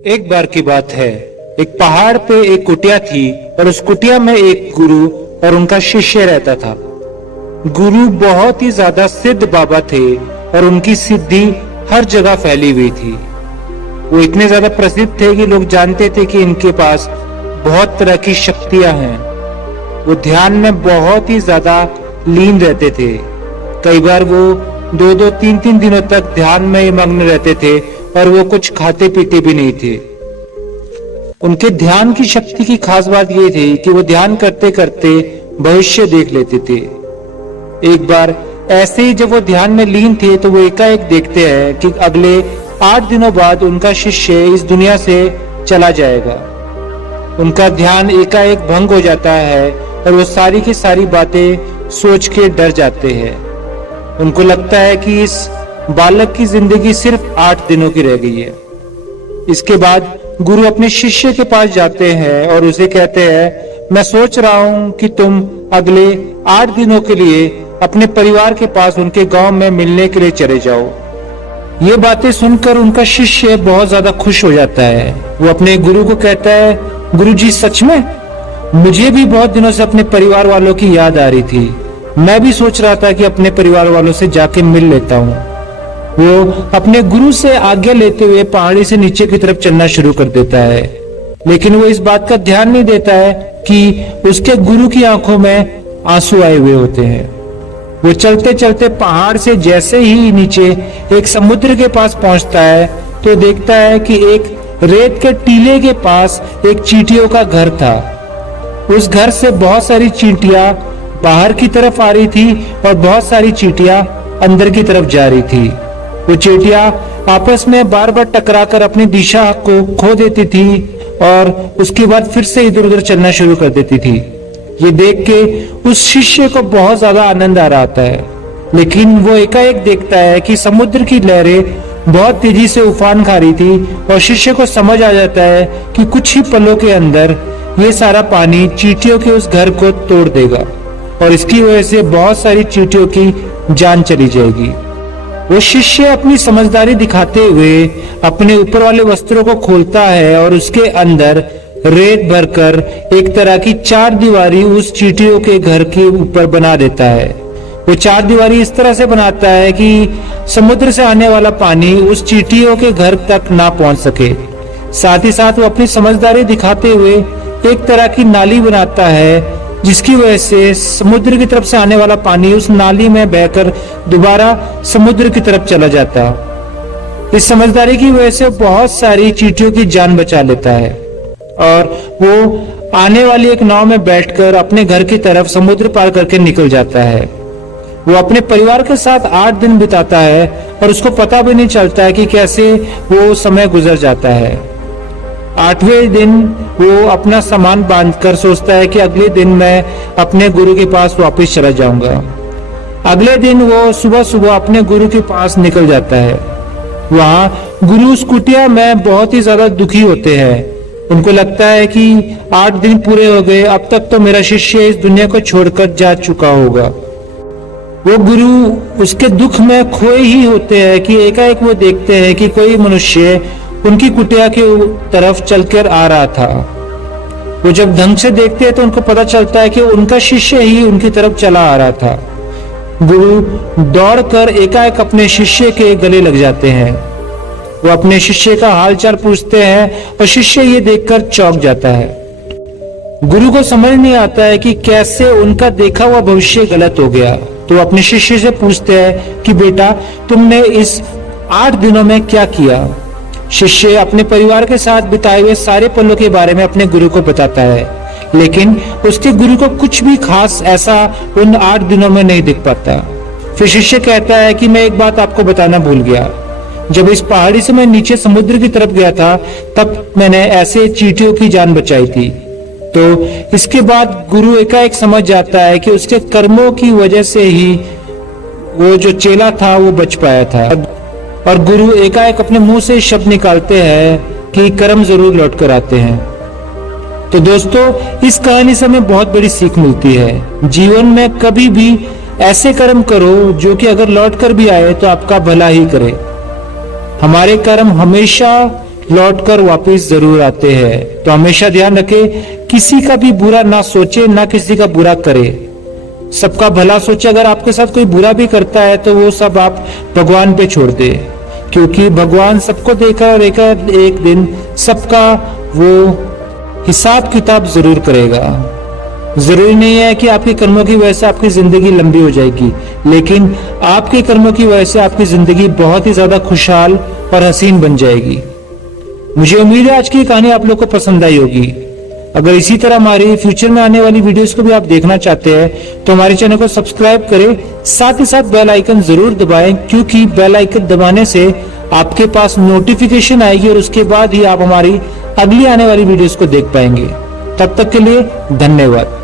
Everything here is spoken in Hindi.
एक बार की बात है, एक पहाड़ पे एक कुटिया थी और उस कुटिया में एक गुरु और उनका शिष्य रहता था। गुरु बहुत ही ज्यादा सिद्ध बाबा थे और उनकी सिद्धि हर जगह फैली हुई थी। वो इतने ज्यादा प्रसिद्ध थे कि लोग जानते थे कि इनके पास बहुत तरह की शक्तियां हैं। वो ध्यान में बहुत ही ज्यादा लीन रहते थे। कई बार वो 2-2, 3-3 दिनों तक ध्यान में मग्न रहते थे और वो कुछ खाते पीते भी नहीं थे। उनके ध्यान की शक्ति की खास बात ये थी कि वो ध्यान करते करते भविष्य देख लेते थे। एक बार ऐसे ही जब वो ध्यान में लीन थे तो वो एकाएक देखते हैं कि अगले 8 दिनों बाद उनका शिष्य इस दुनिया से चला जाएगा। उनका ध्यान एकाएक भंग हो जाता है और वो सारी की सारी बातें सोच के डर जाते हैं। उनको लगता है कि इस बालक की जिंदगी सिर्फ 8 दिनों की रह गई है। इसके बाद गुरु अपने शिष्य के पास जाते हैं और उसे कहते हैं, मैं सोच रहा हूं कि तुम अगले 8 दिनों के लिए अपने परिवार के पास उनके गांव में मिलने के लिए चले जाओ। ये बातें सुनकर उनका शिष्य बहुत ज्यादा खुश हो जाता है। वो अपने गुरु को कहता है, गुरु जी सच में मुझे भी बहुत दिनों से अपने परिवार वालों की याद आ रही थी। मैं भी सोच रहा था कि अपने परिवार वालों से जाके मिल लेता हूँ। वो अपने गुरु से आज्ञा लेते हुए पहाड़ी से नीचे की तरफ चलना शुरू कर देता है, लेकिन वो इस बात का ध्यान नहीं देता है कि उसके गुरु की आंखों में आंसू आए हुए होते हैं। वो चलते चलते पहाड़ से जैसे ही नीचे एक समुद्र के पास पहुंचता है तो देखता है कि एक रेत के टीले के पास एक चींटियों का घर था। उस घर से बहुत सारी चींटियां बाहर की तरफ आ रही थी और बहुत सारी चींटियां अंदर की तरफ जा रही थी। वो चींटियां आपस में बार बार टकराकर अपनी दिशा को खो देती थी और उसके बाद फिर से इधर उधर चलना शुरू कर देती थी। ये देख के उस शिष्य को बहुत ज्यादा आनंद आ रहा था, लेकिन वो एकाएक देखता है कि समुद्र की लहरें बहुत तेजी से उफान खा रही थी और शिष्य को समझ आ जाता है कि कुछ ही पलों के अंदर ये सारा पानी चींटियों के उस घर को तोड़ देगा और इसकी वजह से बहुत सारी चींटियों की जान चली जाएगी। वो शिष्य अपनी समझदारी दिखाते हुए अपने ऊपर वाले वस्त्रों को खोलता है और उसके अंदर रेत भरकर एक तरह की 4 दीवारी उस चींटियों के घर के ऊपर बना देता है। वो 4 दीवारी इस तरह से बनाता है कि समुद्र से आने वाला पानी उस चींटियों के घर तक ना पहुंच सके। साथ ही साथ वो अपनी समझदारी दिखाते हुए एक तरह की नाली बनाता है जिसकी वजह से समुद्र की तरफ से आने वाला पानी उस नाली में बहकर दोबारा समुद्र की तरफ चला जाता। इस समझदारी की वजह से बहुत सारी चींटियों की जान बचा लेता है और वो आने वाली एक नाव में बैठकर अपने घर की तरफ समुद्र पार करके निकल जाता है। वो अपने परिवार के साथ 8 दिन बिताता है और उसको पता भी नहीं चलता है कि कैसे वो समय गुजर जाता है। 8वें दिन वो अपना सामान बांधकर सोचता है कि अगले दिन मैं अपने गुरु के पास वापस चला जाऊंगा। अगले दिन वो सुबह सुबह अपने गुरु के पास निकल जाता है। वहां गुरु उस कुटिया में बहुत ही ज्यादा दुखी होते हैं। उनको लगता है कि 8 दिन पूरे हो गए, अब तक तो मेरा शिष्य इस दुनिया को छोड़कर जा चुका होगा। वो गुरु उसके दुख में खोए ही होते हैं कि एकाएक वो देखते हैं कि कोई मनुष्य उनकी कुटिया के तरफ चलकर आ रहा था। वो जब ढंग से देखते हैं तो उनको पता चलता है कि उनका शिष्य ही उनकी तरफ चला आ रहा था। गुरु दौड़कर एकाएक अपने शिष्य के गले लग जाते हैं। वो अपने शिष्य का हालचाल पूछते हैं और शिष्य ये देखकर चौंक जाता है। गुरु को समझ नहीं आता है कि कैसे उनका देखा हुआ भविष्य गलत हो गया। तो अपने शिष्य से पूछते हैं कि बेटा तुमने इस 8 दिनों में क्या किया। शिष्य अपने परिवार के साथ बिताए हुए सारे पलों के बारे में अपने गुरु को बताता है, लेकिन उसके गुरु को कुछ भी खास ऐसा उन 8 दिनों में नहीं दिख पाता। फिर शिष्य कहता है कि मैं एक बात आपको बताना भूल गया। जब इस पहाड़ी से मैं नीचे समुद्र की तरफ गया था तब मैंने ऐसे चींटियों की जान बचाई थी। तो इसके बाद गुरु एकाएक समझ जाता है कि उसके कर्मों की वजह से ही वो जो चेला था वो बच पाया था और गुरु एकाएक अपने मुंह से शब्द निकालते हैं कि कर्म जरूर लौट कर आते हैं। तो दोस्तों इस कहानी से हमें बहुत बड़ी सीख मिलती है। जीवन में कभी भी ऐसे कर्म करो जो कि अगर लौट कर भी आए तो आपका भला ही करे। हमारे कर्म हमेशा लौटकर वापस जरूर आते हैं। तो हमेशा ध्यान रखें, किसी का भी बुरा ना सोचे, ना किसी का बुरा करे, सबका भला सोचे। अगर आपके साथ कोई बुरा भी करता है तो वो सब आप भगवान पे छोड़ दे, क्योंकि भगवान सबको देकर एक दिन सबका वो हिसाब किताब जरूर करेगा। जरूरी नहीं है कि आपके कर्मों की वजह से आपकी जिंदगी लंबी हो जाएगी, लेकिन आपके कर्मों की वजह से आपकी जिंदगी बहुत ही ज्यादा खुशहाल और हसीन बन जाएगी। मुझे उम्मीद है आज की कहानी आप लोग को पसंद आई होगी। अगर इसी तरह हमारी फ्यूचर में आने वाली वीडियोस को भी आप देखना चाहते हैं तो हमारे चैनल को सब्सक्राइब करें, साथ ही साथ बेल आइकन जरूर दबाएं, क्योंकि बेल आइकन दबाने से आपके पास नोटिफिकेशन आएगी और उसके बाद ही आप हमारी अगली आने वाली वीडियोस को देख पाएंगे। तब तक के लिए धन्यवाद।